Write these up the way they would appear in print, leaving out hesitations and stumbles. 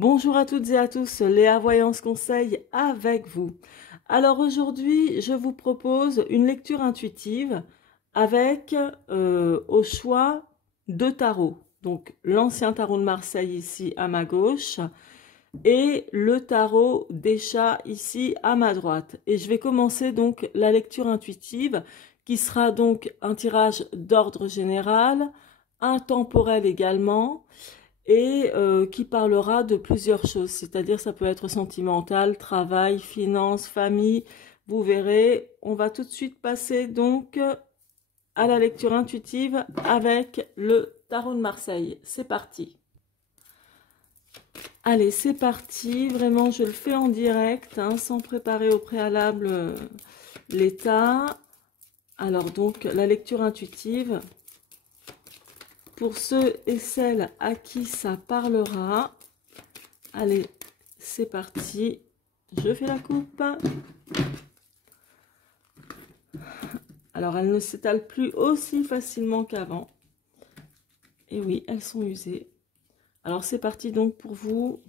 Bonjour à toutes et à tous, Léa Voyance Conseil avec vous. Alors aujourd'hui, je vous propose une lecture intuitive avec au choix deux tarots. Donc l'ancien tarot de Marseille ici à ma gauche et le tarot des chats ici à ma droite. Et je vais commencer donc la lecture intuitive qui sera donc un tirage d'ordre général, intemporel également, et qui parlera de plusieurs choses, c'est-à-dire ça peut être sentimental, travail, finance, famille, vous verrez. On va tout de suite passer donc à la lecture intuitive avec le tarot de Marseille. C'est parti. Allez, c'est parti, vraiment je le fais en direct, hein, sans préparer au préalable l'état. Alors donc la lecture intuitive, pour ceux et celles à qui ça parlera, allez, c'est parti. Je fais la coupe. Alors, elles ne s'étalent plus aussi facilement qu'avant. Et oui, elles sont usées. Alors, c'est parti donc pour vous.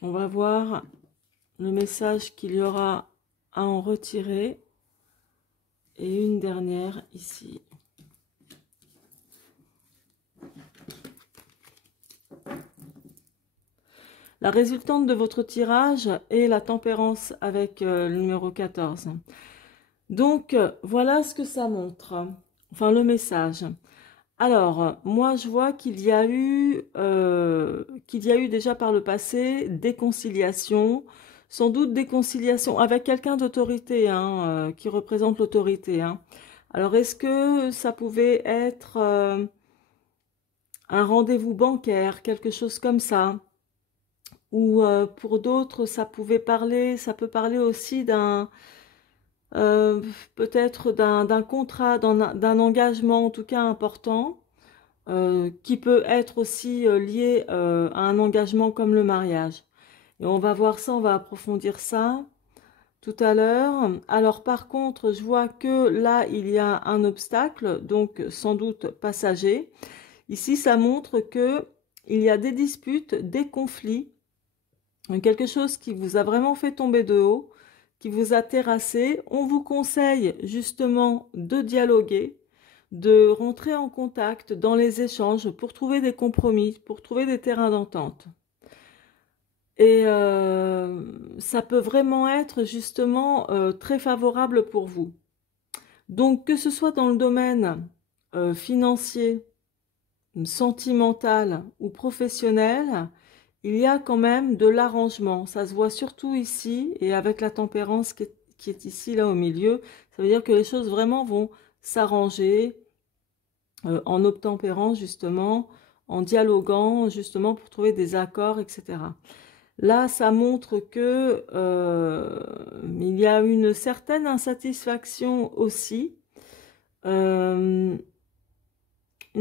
On va voir le message qu'il y aura à en retirer. Et une dernière ici. La résultante de votre tirage est la tempérance avec le numéro 14. Donc, voilà ce que ça montre. Enfin, le message. Alors, moi, je vois qu'il y a eu déjà par le passé des conciliations, sans doute des conciliations avec quelqu'un d'autorité, hein, qui représente l'autorité. Hein. Alors, est-ce que ça pouvait être un rendez-vous bancaire, quelque chose comme ça? Ou pour d'autres, ça peut parler aussi d'un peut-être d'un contrat, d'un engagement en tout cas important, qui peut être aussi lié à un engagement comme le mariage. Et on va voir ça, on va approfondir ça tout à l'heure. Alors par contre, je vois que là, il y a un obstacle, donc sans doute passager. Ici, ça montre que il y a des disputes, des conflits, quelque chose qui vous a vraiment fait tomber de haut, qui vous a terrassé. On vous conseille justement de dialoguer, de rentrer en contact dans les échanges pour trouver des compromis, pour trouver des terrains d'entente. Et ça peut vraiment être justement très favorable pour vous. Donc que ce soit dans le domaine financier, sentimental ou professionnel, il y a quand même de l'arrangement. Ça se voit surtout ici et avec la tempérance qui est ici, là au milieu. Ça veut dire que les choses vraiment vont s'arranger en obtempérant justement, en dialoguant justement pour trouver des accords, etc. Là, ça montre que il y a une certaine insatisfaction aussi. Une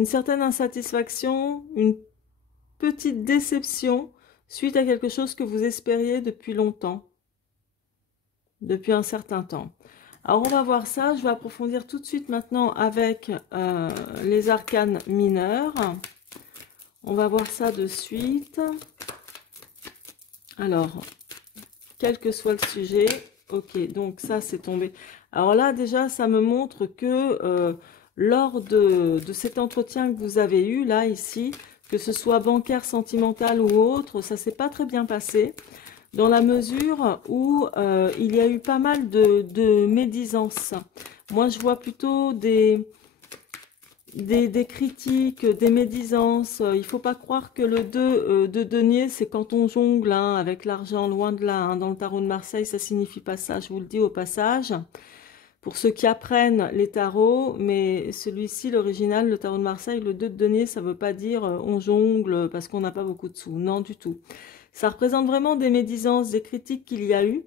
certaine insatisfaction, une petite déception suite à quelque chose que vous espériez depuis longtemps, depuis un certain temps. Alors on va voir ça, je vais approfondir tout de suite maintenant avec les arcanes mineurs. On va voir ça de suite. Alors, quel que soit le sujet, ok, donc ça c'est tombé. Alors là déjà ça me montre que lors de cet entretien que vous avez eu là ici, que ce soit bancaire, sentimental ou autre, ça s'est pas très bien passé, dans la mesure où il y a eu pas mal de médisances. Moi, je vois plutôt des critiques, des médisances. Il faut pas croire que le 2 de denier, c'est quand on jongle hein, avec l'argent, loin de là. Hein. Dans le tarot de Marseille, ça signifie pas ça, je vous le dis au passage. Pour ceux qui apprennent les tarots, mais celui-ci, l'original, le tarot de Marseille, le 2 de denier, ça ne veut pas dire on jongle parce qu'on n'a pas beaucoup de sous. Non, du tout. Ça représente vraiment des médisances, des critiques qu'il y a eu.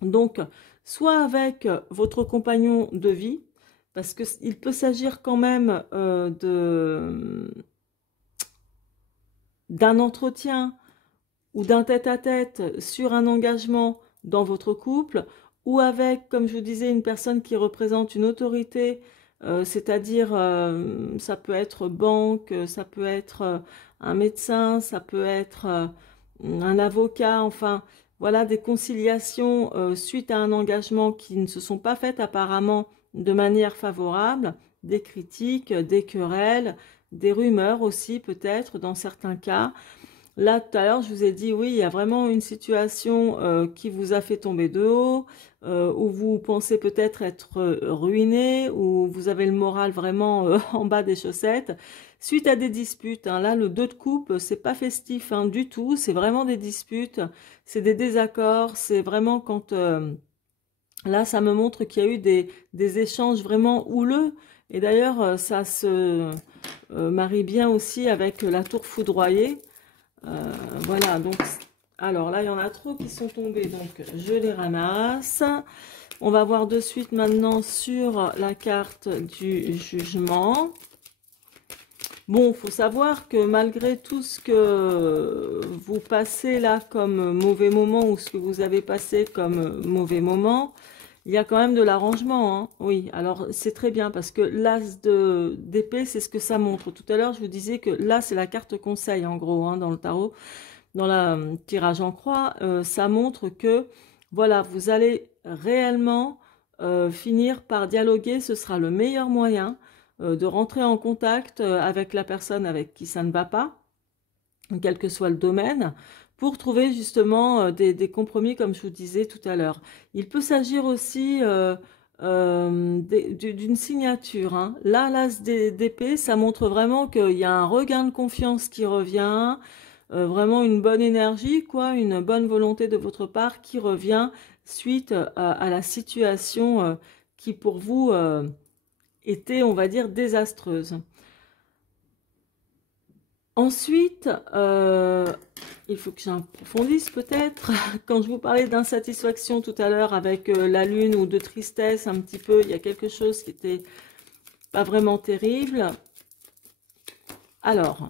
Donc, soit avec votre compagnon de vie, parce qu'il peut s'agir quand même d'un entretien ou d'un tête-à-tête sur un engagement dans votre couple, ou avec, comme je vous disais, une personne qui représente une autorité c'est-à-dire ça peut être banque, ça peut être un médecin, ça peut être un avocat, enfin voilà des conciliations suite à un engagement qui ne se sont pas faites apparemment de manière favorable, des critiques, des querelles, des rumeurs aussi peut-être dans certains cas. Là, tout à l'heure, je vous ai dit, oui, il y a vraiment une situation qui vous a fait tomber de haut, où vous pensez peut-être être ruiné, où vous avez le moral vraiment en bas des chaussettes, suite à des disputes. Hein. Là, le 2 de coupe, c'est pas festif hein, du tout, c'est vraiment des disputes, c'est des désaccords, c'est vraiment quand... là, ça me montre qu'il y a eu des échanges vraiment houleux. Et d'ailleurs, ça se marie bien aussi avec la tour foudroyée. Voilà, donc, alors là, il y en a trop qui sont tombés, donc je les ramasse. On va voir de suite maintenant sur la carte du jugement. Bon, il faut savoir que malgré tout ce que vous passez là comme mauvais moment ou ce que vous avez passé comme mauvais moment, il y a quand même de l'arrangement, hein. Oui, alors c'est très bien parce que l'as d'épée, c'est ce que ça montre. Tout à l'heure, je vous disais que là, c'est la carte conseil en gros hein, dans le tarot. Dans le tirage en croix, ça montre que voilà, vous allez réellement finir par dialoguer. Ce sera le meilleur moyen de rentrer en contact avec la personne avec qui ça ne va pas, quel que soit le domaine, pour trouver justement des compromis, comme je vous disais tout à l'heure. Il peut s'agir aussi d'une signature. Hein. Là, l'as d'épée, ça montre vraiment qu'il y a un regain de confiance qui revient, vraiment une bonne énergie, quoi, une bonne volonté de votre part qui revient suite à la situation qui pour vous était, on va dire, désastreuse. Ensuite, il faut que j'approfondisse peut-être. Quand je vous parlais d'insatisfaction tout à l'heure avec la lune ou de tristesse un petit peu, il y a quelque chose qui était pas vraiment terrible. Alors,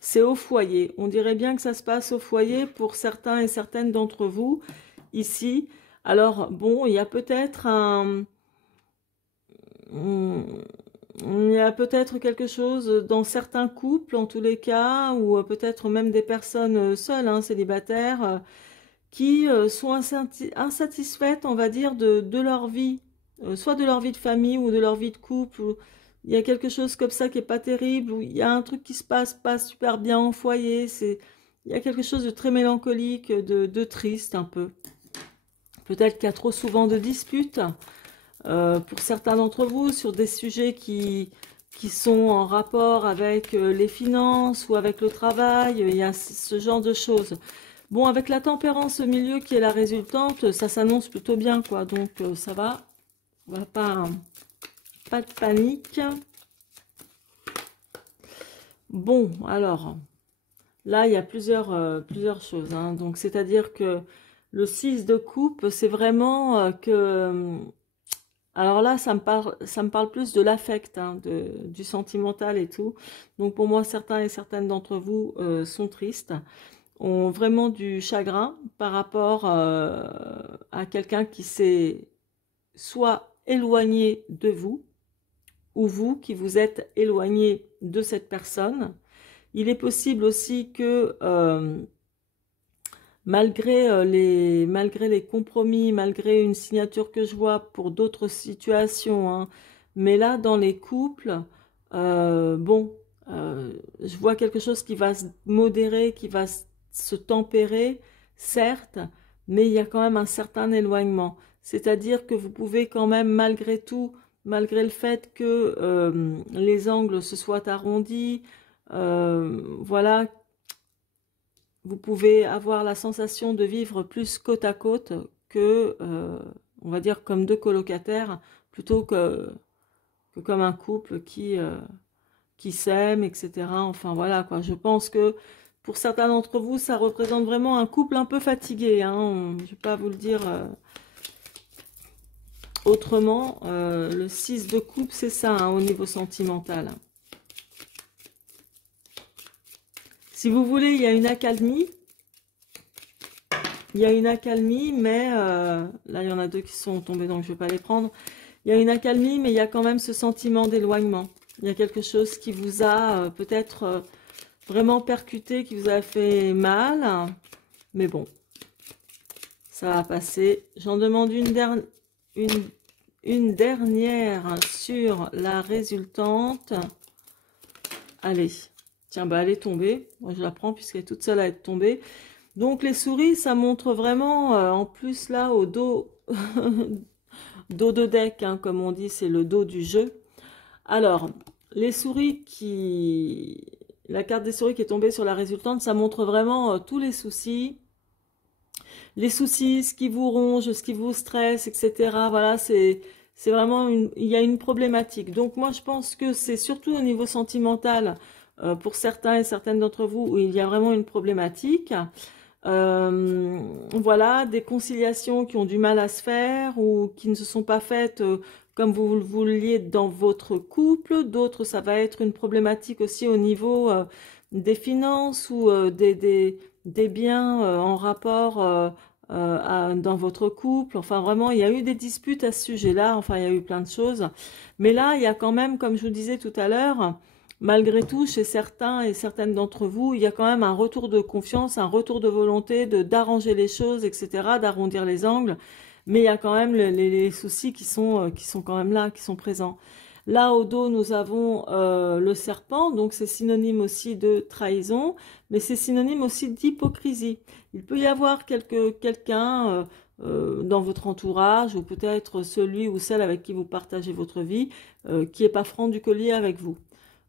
c'est au foyer. On dirait bien que ça se passe au foyer pour certains et certaines d'entre vous ici. Alors, bon, il y a peut-être il y a peut-être quelque chose dans certains couples, en tous les cas, ou peut-être même des personnes seules, hein, célibataires, qui sont insatisfaites, on va dire, de leur vie, soit de leur vie de famille ou de leur vie de couple. Il y a quelque chose comme ça qui est pas terrible, ou il y a un truc qui se passe pas super bien en foyer. Il y a quelque chose de très mélancolique, de triste un peu. Peut-être qu'il y a trop souvent de disputes. Pour certains d'entre vous, sur des sujets qui sont en rapport avec les finances ou avec le travail, il y a ce genre de choses. Bon, avec la tempérance au milieu qui est la résultante, ça s'annonce plutôt bien, quoi. Donc, ça va. Voilà, pas de panique. Bon, alors, là, il y a plusieurs choses. Hein. Donc, c'est-à-dire que le 6 de coupe, c'est vraiment que... Alors là, ça me parle plus de l'affect, hein, du sentimental et tout. Donc pour moi, certains et certaines d'entre vous sont tristes, ont vraiment du chagrin par rapport à quelqu'un qui s'est soit éloigné de vous, ou vous qui vous êtes éloigné de cette personne. Il est possible aussi que malgré les compromis, malgré une signature que je vois pour d'autres situations, hein, mais là, dans les couples, bon, je vois quelque chose qui va se modérer, qui va se tempérer, certes, mais il y a quand même un certain éloignement. C'est-à-dire que vous pouvez quand même, malgré tout, malgré le fait que les angles se soient arrondis, voilà, vous pouvez avoir la sensation de vivre plus côte à côte que, on va dire, comme deux colocataires, plutôt que comme un couple qui s'aime, etc. Enfin, voilà, quoi. Je pense que pour certains d'entre vous, ça représente vraiment un couple un peu fatigué. Hein. Je ne vais pas vous le dire autrement. Le 6 de coupe, c'est ça, hein, au niveau sentimental. Si vous voulez, il y a une accalmie. Il y a une accalmie, mais là, il y en a deux qui sont tombés, donc je ne vais pas les prendre. il y a une accalmie, mais il y a quand même ce sentiment d'éloignement. Il y a quelque chose qui vous a peut-être vraiment percuté, qui vous a fait mal. Mais bon, ça va passer. J'en demande une dernière sur la résultante. Allez, tiens, bah elle est tombée. Moi, je la prends puisqu'elle est toute seule à être tombée. Donc, les souris, ça montre vraiment, en plus, là, au dos, dos de deck, hein, comme on dit, c'est le dos du jeu. Alors, les souris qui... La carte des souris qui est tombée sur la résultante, ça montre vraiment tous les soucis. Les soucis, ce qui vous ronge, ce qui vous stresse, etc. Voilà, c'est vraiment il y a une problématique. Donc moi, je pense que c'est surtout au niveau sentimental, pour certains et certaines d'entre vous, où il y a vraiment une problématique. Voilà, des conciliations qui ont du mal à se faire ou qui ne se sont pas faites comme vous le vouliez dans votre couple. D'autres, ça va être une problématique aussi au niveau des finances ou des biens en rapport dans votre couple. Enfin, vraiment, il y a eu des disputes à ce sujet-là. Enfin, il y a eu plein de choses. Mais là, il y a quand même, comme je vous disais tout à l'heure, malgré tout, chez certains et certaines d'entre vous, il y a quand même un retour de confiance, un retour de volonté d'arranger les choses, etc., d'arrondir les angles. Mais il y a quand même les soucis qui sont quand même là, qui sont présents. Là, au dos, nous avons le serpent, donc c'est synonyme aussi de trahison, mais c'est synonyme aussi d'hypocrisie. Il peut y avoir quelqu'un dans votre entourage, ou peut-être celui ou celle avec qui vous partagez votre vie, qui n'est pas franc du collier avec vous.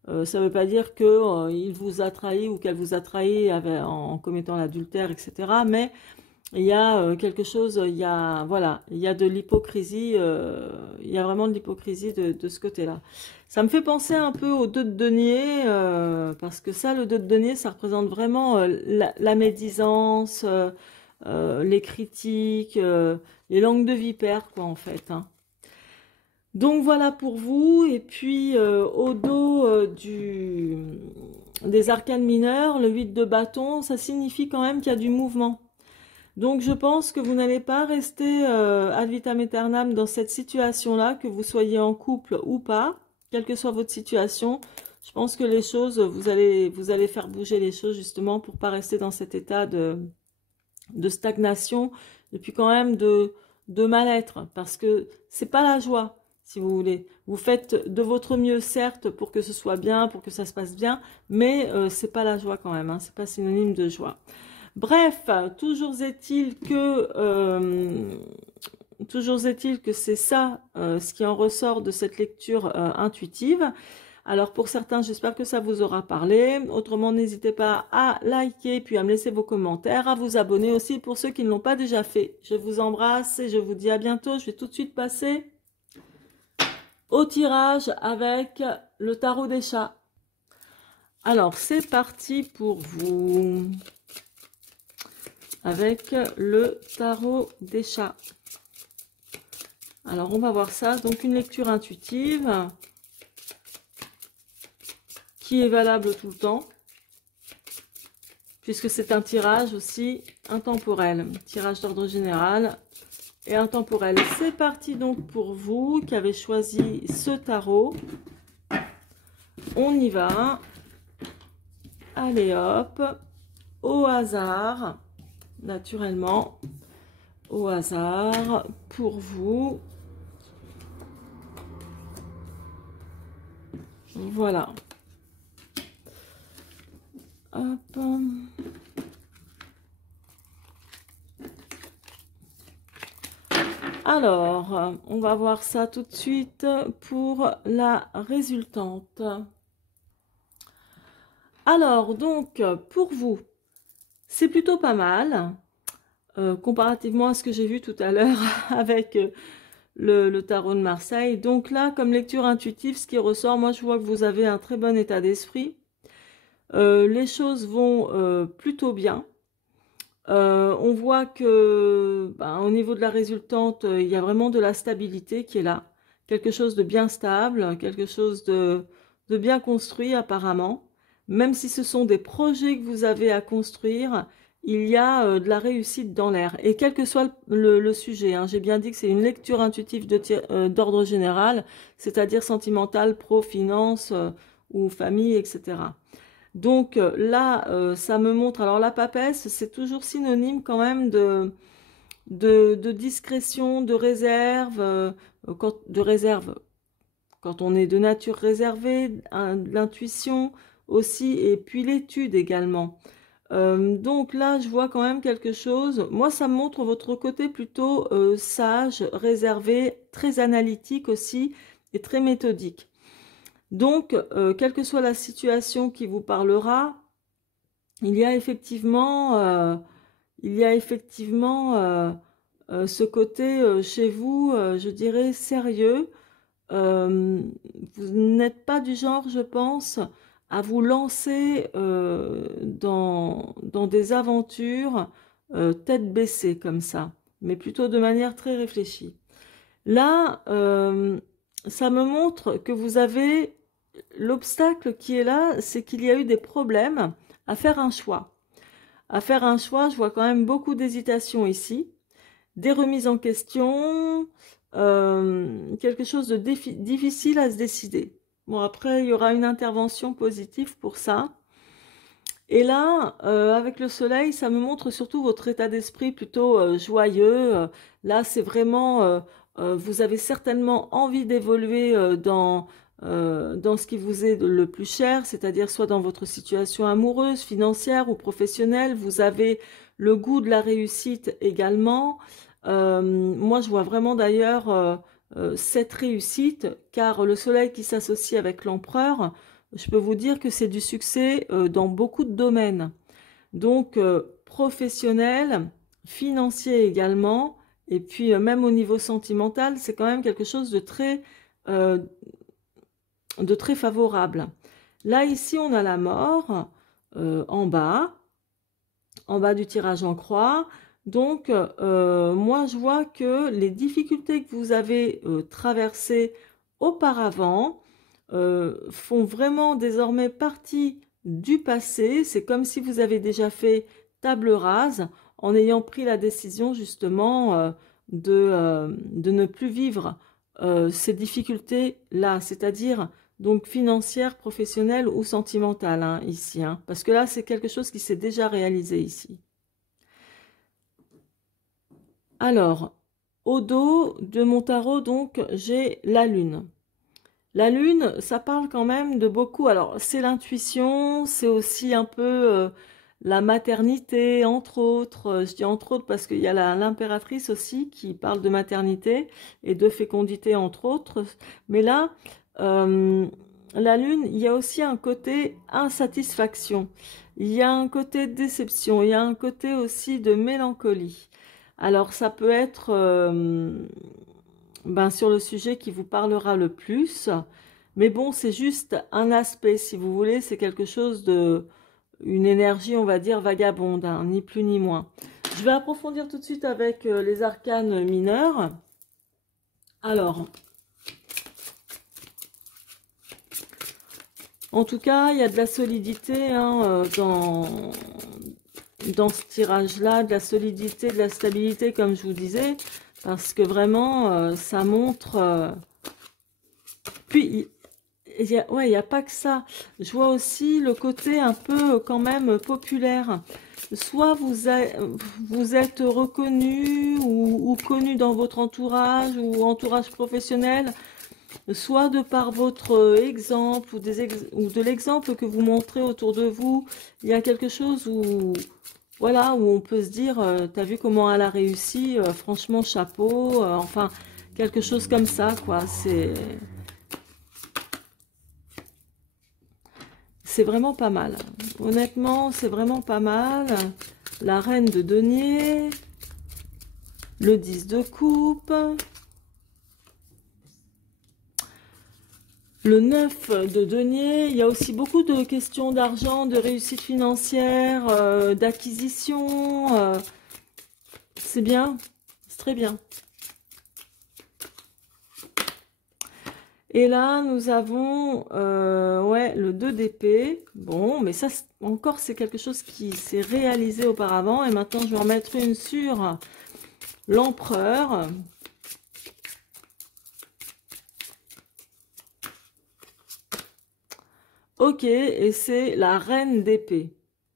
Ça ne veut pas dire que il vous a trahi ou qu'elle vous a trahi en commettant l'adultère, etc. Mais il y a quelque chose, voilà, il y a de l'hypocrisie, il y a vraiment de l'hypocrisie de ce côté-là. Ça me fait penser un peu au 2 de denier, parce que ça, le 2 de denier, ça représente vraiment la médisance, les critiques, les langues de vipère, quoi, en fait, hein. Donc voilà pour vous, et puis au dos des arcanes mineurs, le 8 de bâton, ça signifie quand même qu'il y a du mouvement. Donc je pense que vous n'allez pas rester ad vitam aeternam dans cette situation-là, que vous soyez en couple ou pas, quelle que soit votre situation. Je pense que les choses, vous allez faire bouger les choses justement pour pas rester dans cet état de stagnation, et puis quand même de mal-être, parce que c'est pas la joie. Si vous voulez, vous faites de votre mieux, certes, pour que ce soit bien, pour que ça se passe bien, mais c'est pas la joie quand même, hein, c'est pas synonyme de joie. Bref, toujours est-il que c'est ça ce qui en ressort de cette lecture intuitive. Alors pour certains, j'espère que ça vous aura parlé. Autrement, n'hésitez pas à liker, puis à me laisser vos commentaires, à vous abonner aussi pour ceux qui ne l'ont pas déjà fait. Je vous embrasse et je vous dis à bientôt. Je vais tout de suite passer au tirage avec le tarot des chats. Alors, c'est parti pour vous avec le tarot des chats. Alors, on va voir ça. Donc, une lecture intuitive qui est valable tout le temps, puisque c'est un tirage aussi intemporel. Tirage d'ordre général et intemporel. C'est parti donc pour vous qui avez choisi ce tarot. On y va. Allez hop, au hasard, naturellement, au hasard pour vous. Voilà. Hop. Alors, on va voir ça tout de suite pour la résultante. Alors, donc, pour vous, c'est plutôt pas mal, comparativement à ce que j'ai vu tout à l'heure avec le tarot de Marseille. Donc là, comme lecture intuitive, ce qui ressort, moi je vois que vous avez un très bon état d'esprit. Les choses vont plutôt bien. On voit que au niveau de la résultante, il y a vraiment de la stabilité qui est là. Quelque chose de bien stable, quelque chose de bien construit apparemment. Même si ce sont des projets que vous avez à construire, il y a de la réussite dans l'air. Et quel que soit le sujet, hein, j'ai bien dit que c'est une lecture intuitive d'ordre général, c'est-à-dire sentimentale, pro, finance ou famille, etc. Donc là, ça me montre, alors la papesse, c'est toujours synonyme quand même de discrétion, de réserve, de réserve quand on est de nature réservée, l'intuition aussi, et puis l'étude également. Donc là, je vois quand même quelque chose. Moi, ça me montre votre côté plutôt sage, réservé, très analytique aussi, et très méthodique. Donc, quelle que soit la situation qui vous parlera, il y a effectivement, ce côté chez vous, je dirais, sérieux. Vous n'êtes pas du genre, je pense, à vous lancer dans des aventures tête baissée comme ça, mais plutôt de manière très réfléchie. Là, ça me montre que vous avez l'obstacle qui est là, c'est qu'il y a eu des problèmes à faire un choix. À faire un choix, je vois quand même beaucoup d'hésitation ici, des remises en question, quelque chose de difficile à se décider. Bon, après, il y aura une intervention positive pour ça. Et là, avec le soleil, ça me montre surtout votre état d'esprit plutôt joyeux. Là, c'est vraiment, vous avez certainement envie d'évoluer dans ce qui vous est le plus cher, c'est-à-dire soit dans votre situation amoureuse, financière ou professionnelle. Vous avez le goût de la réussite également. Moi, je vois vraiment d'ailleurs cette réussite, car le soleil qui s'associe avec l'empereur, je peux vous dire que c'est du succès dans beaucoup de domaines. Donc, professionnel, financier également, et puis même au niveau sentimental, c'est quand même quelque chose euh, de très favorable. Là, ici, on a la mort en bas du tirage en croix. Donc, moi, je vois que les difficultés que vous avez traversées auparavant font vraiment désormais partie du passé. C'est comme si vous avez déjà fait table rase en ayant pris la décision justement de ne plus vivre ces difficultés-là, c'est-à-dire donc financières, professionnelles ou sentimentales hein, ici. Hein, parce que là, c'est quelque chose qui s'est déjà réalisé ici. Alors, au dos de mon tarot, donc, j'ai la lune. La lune, ça parle quand même de beaucoup. Alors, c'est l'intuition, c'est aussi un peu la maternité, entre autres. Je dis entre autres parce qu'il y a l'impératrice aussi qui parle de maternité et de fécondité, entre autres. Mais là, euh, la lune, il y a aussi un côté insatisfaction. Il y a un côté déception. Il y a un côté aussi de mélancolie. Alors, ça peut être sur le sujet qui vous parlera le plus. Mais bon, c'est juste un aspect, si vous voulez, c'est quelque chose de, une énergie, on va dire, vagabonde, hein, ni plus ni moins. Je vais approfondir tout de suite avec les arcanes mineurs. Alors, en tout cas, il y a de la solidité hein, dans ce tirage-là, de la solidité, de la stabilité, comme je vous disais, parce que vraiment, ça montre... Puis, il y a pas que ça. Je vois aussi le côté un peu quand même populaire. Soit vous êtes reconnu ou connu dans votre entourage ou entourage professionnel, soit de par votre exemple ou de l'exemple que vous montrez autour de vous, il y a quelque chose où, voilà, où on peut se dire, t'as vu comment elle a réussi, franchement chapeau, enfin, quelque chose comme ça, quoi. C'est vraiment pas mal. Honnêtement, c'est vraiment pas mal. La reine de denier, le 10 de coupe, le 9 de denier. Il y a aussi beaucoup de questions d'argent, de réussite financière, d'acquisition. C'est bien, c'est très bien. Et là, nous avons ouais, le 2 d'épée. Bon, mais ça, encore, c'est quelque chose qui s'est réalisé auparavant. Et maintenant, je vais en mettre une sur l'empereur. Ok, et c'est la reine d'épée.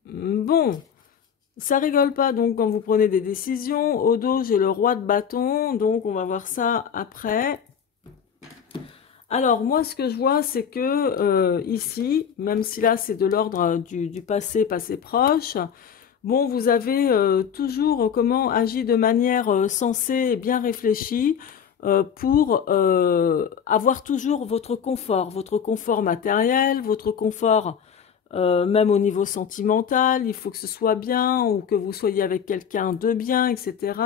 Bon, ça rigole pas donc quand vous prenez des décisions. Au dos, j'ai le roi de bâton, donc on va voir ça après. Alors, moi, ce que je vois, c'est que ici, même si là, c'est de l'ordre du passé, passé proche, bon, vous avez toujours comment agir de manière sensée et bien réfléchie pour avoir toujours votre confort matériel, votre confort même au niveau sentimental, il faut que ce soit bien ou que vous soyez avec quelqu'un de bien, etc.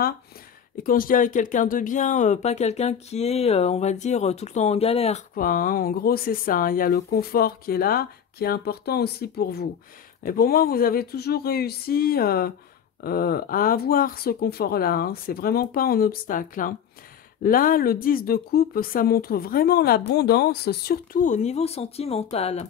Et quand je dis avec quelqu'un de bien, pas quelqu'un qui est, on va dire, tout le temps en galère, quoi, hein. En gros, c'est ça, hein. Il y a le confort qui est là, qui est important aussi pour vous. Et pour moi, vous avez toujours réussi à avoir ce confort-là, hein. C'est vraiment pas un obstacle, hein. Là, le 10 de coupe, ça montre vraiment l'abondance, surtout au niveau sentimental.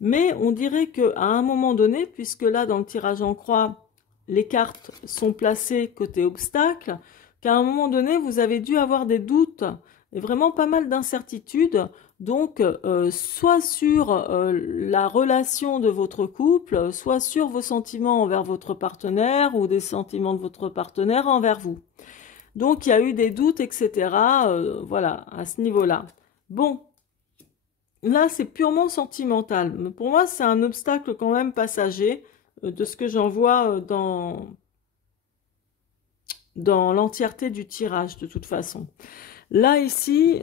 Mais on dirait qu'à un moment donné, puisque là, dans le tirage en croix, les cartes sont placées côté obstacle, qu'à un moment donné, vous avez dû avoir des doutes et vraiment pas mal d'incertitudes. Donc, soit sur la relation de votre couple, soit sur vos sentiments envers votre partenaire ou des sentiments de votre partenaire envers vous. Donc, il y a eu des doutes, etc. Voilà, à ce niveau-là. Bon, là, c'est purement sentimental. Mais pour moi, c'est un obstacle quand même passager de ce que j'en vois dans l'entièreté du tirage, de toute façon. Là, ici,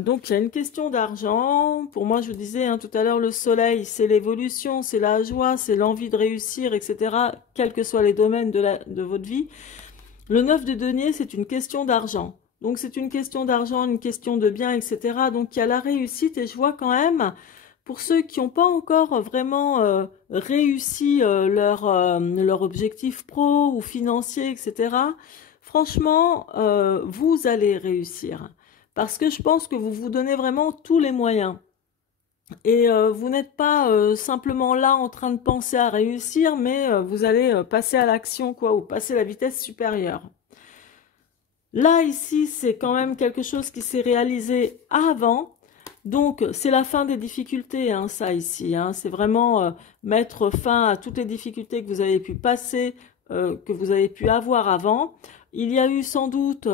donc, il y a une question d'argent. Pour moi, je vous disais hein, tout à l'heure, le soleil, c'est l'évolution, c'est la joie, c'est l'envie de réussir, etc., quels que soient les domaines de votre vie. Le 9 de denier, c'est une question d'argent. Donc, c'est une question d'argent, une question de bien, etc. Donc, il y a la réussite et je vois quand même, pour ceux qui n'ont pas encore vraiment réussi leur objectif pro ou financier, etc., franchement, vous allez réussir. Parce que je pense que vous vous donnez vraiment tous les moyens. Et vous n'êtes pas simplement là en train de penser à réussir, mais vous allez passer à l'action, quoi, ou passer à la vitesse supérieure. Là, ici, c'est quand même quelque chose qui s'est réalisé avant. Donc, c'est la fin des difficultés, hein, ça ici. Hein. C'est vraiment mettre fin à toutes les difficultés que vous avez pu passer, que vous avez pu avoir avant. Il y a eu sans doute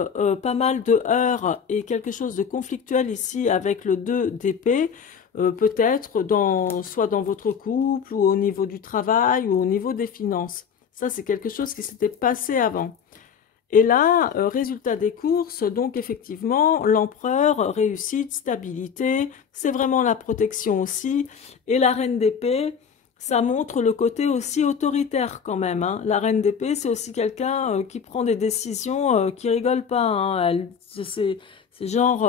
pas mal de heurts et quelque chose de conflictuel ici avec le 2 d'épée. Peut-être soit dans votre couple ou au niveau du travail ou au niveau des finances. Ça, c'est quelque chose qui s'était passé avant. Et là, résultat des courses, donc effectivement, l'empereur, réussite, stabilité, c'est vraiment la protection aussi. Et la reine d'épée, ça montre le côté aussi autoritaire quand même, hein. La reine d'épée, c'est aussi quelqu'un qui prend des décisions qui rigole pas, hein. C'est genre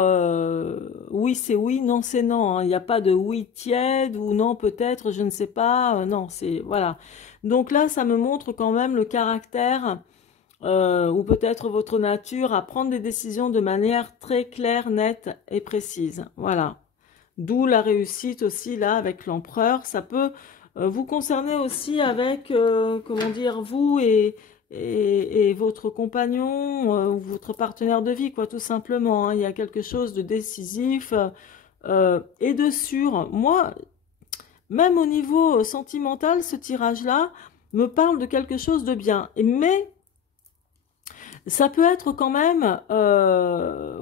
oui c'est oui, non c'est non, hein. Il n'y a pas de oui tiède ou non peut-être, je ne sais pas. Non, c'est voilà. Donc là, ça me montre quand même le caractère ou peut-être votre nature à prendre des décisions de manière très claire, nette et précise. Voilà. D'où la réussite aussi là avec l'empereur. Ça peut vous concerner aussi avec, comment dire, vous et votre compagnon ou votre partenaire de vie, quoi, tout simplement. Hein. Il y a quelque chose de décisif et de sûr. Moi, même au niveau sentimental, ce tirage-là me parle de quelque chose de bien. Mais ça peut être quand même,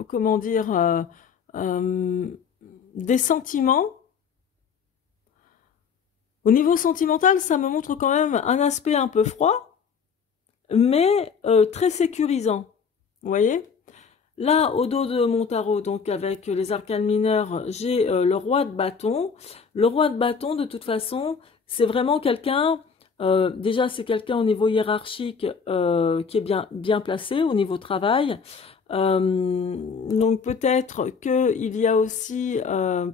comment dire, euh, des sentiments. Au niveau sentimental, ça me montre quand même un aspect un peu froid, mais très sécurisant. Vous voyez? Là, au dos de mon tarot, donc avec les arcanes mineurs, j'ai le roi de bâton. Le roi de bâton, de toute façon, c'est vraiment quelqu'un, déjà c'est quelqu'un au niveau hiérarchique qui est bien placé, au niveau travail. Donc peut-être qu'il y a aussi,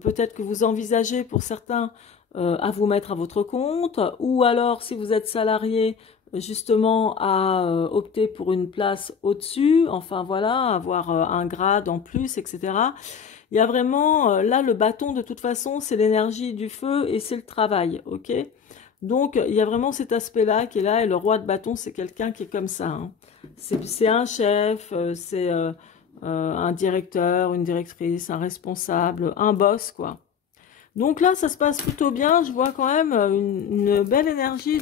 peut-être que vous envisagez pour certains à vous mettre à votre compte, ou alors si vous êtes salarié, justement à opter pour une place au-dessus, enfin voilà, avoir un grade en plus, etc. Il y a vraiment, là, le bâton, de toute façon, c'est l'énergie du feu et c'est le travail, ok? Donc, il y a vraiment cet aspect-là qui est là, et le roi de bâton, c'est quelqu'un qui est comme ça, hein. C'est un chef, c'est un directeur, une directrice, un responsable, un boss, quoi. Donc là, ça se passe plutôt bien. Je vois quand même une belle énergie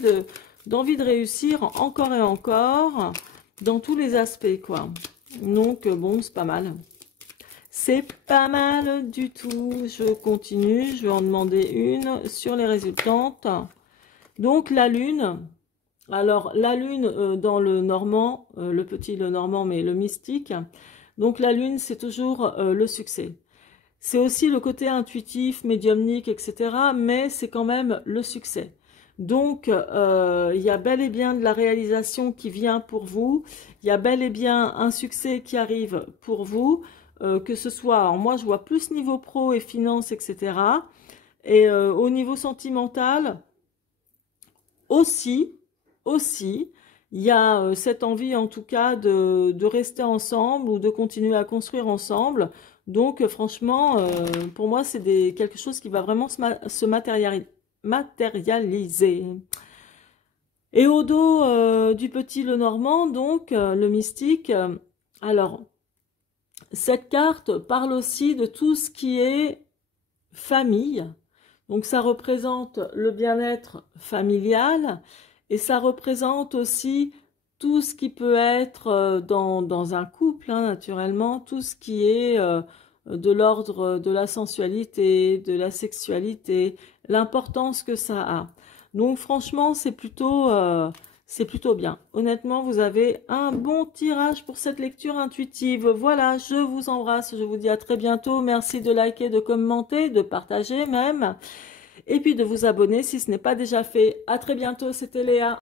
d'envie de réussir encore et encore dans tous les aspects, quoi. Donc, bon, c'est pas mal. C'est pas mal du tout. Je continue. Je vais en demander une sur les résultantes. Donc, la lune. Alors, la lune dans le normand, le petit, le normand, mais le mystique. Donc, la lune, c'est toujours le succès. C'est aussi le côté intuitif, médiumnique, etc. Mais c'est quand même le succès. Donc, il y a bel et bien de la réalisation qui vient pour vous. Il y a bel et bien un succès qui arrive pour vous. Que ce soit, alors moi je vois plus niveau pro et finance, etc. Et au niveau sentimental, aussi, il y a cette envie en tout cas de rester ensemble ou de continuer à construire ensemble. Donc franchement, pour moi, c'est quelque chose qui va vraiment se matérialiser. Et au dos du petit Lenormand, donc le mystique, alors cette carte parle aussi de tout ce qui est famille. Donc ça représente le bien-être familial et ça représente aussi tout ce qui peut être dans un couple, hein, naturellement, tout ce qui est de l'ordre de la sensualité, de la sexualité, l'importance que ça a. Donc franchement, c'est plutôt bien. Honnêtement, vous avez un bon tirage pour cette lecture intuitive. Voilà, je vous embrasse, je vous dis à très bientôt. Merci de liker, de commenter, de partager même. Et puis de vous abonner si ce n'est pas déjà fait. À très bientôt, c'était Léa.